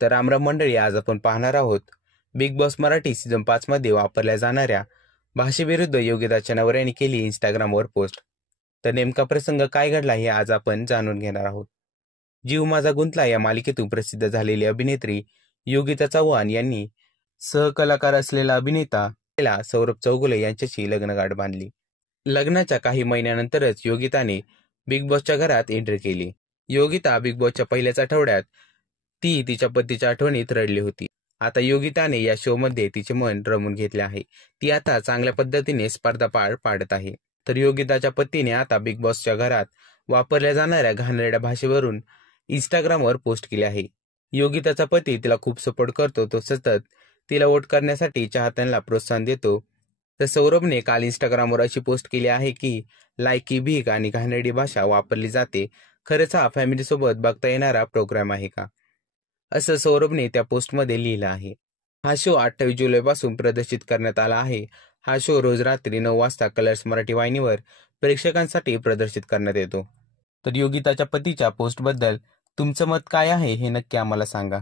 तर रामराम मंडळी, आज आपण पाहणार आहोत बिग बॉस मराठी सीझन 5 मध्ये वापरल्या जाणाऱ्या भाषेविरुद्ध योगिताच्या नवऱ्याने केली इंस्टाग्रामवर पोस्ट. तर नेमका प्रसंग काय घडला हे आज आपण जाणून घेणार आहोत. जीव माझा गुंतला या मालिकेतून प्रसिद्ध झालेली अभिनेत्री योगिता चव्हाण यांनी सहकलाकार असलेला अभिनेता सौरभ चौगुले यांच्याशी लग्नगाठ बांधली. लग्नाच्या काही महिन्यानंतरच योगिताने बिग बॉसच्या घरात एंट्री केली. योगिता बिग बॉसच्या पहिल्याच आठवड्यात ती तिच्या पतीच्या आठवणीत रडली होती. आता योगिताने या शो मध्ये तिचे मन रमवून घेतले आहे. ती आता चांगल्या पद्धतीने स्पर्धा पार पाडत आहे. तर योगिताच्या पतीने आता बिग बॉसच्या घरात वापरल्या जाणाऱ्या घाणेरड्या भाषेवरून इंस्टाग्रामवर पोस्ट केली आहे. योगिताचा पती तिला खूप सपोर्ट करतो. तो सतत तिला वोट करण्यासाठी चाहत्यांना प्रोत्साहन देतो. तर सौरभने काल इंस्टाग्रामवर अशी पोस्ट केली आहे की लायकी भीक आणि घाणेरडी भाषा वापरली जाते. खरंच हा फॅमिली सोबत बघता येणारा प्रोग्राम आहे का, असं सौरभने त्या पोस्टमध्ये लिहिलं आहे. हा शो 28 जुलैपासून प्रदर्शित करण्यात आला आहे. हा शो रोज रात्री 9 वाजता कलर्स मराठी वाहिनीवर प्रेक्षकांसाठी प्रदर्शित करण्यात येतो. तर योगिताच्या पतीच्या पोस्टबद्दल तुमचं मत काय आहे हे नक्की आम्हाला सांगा.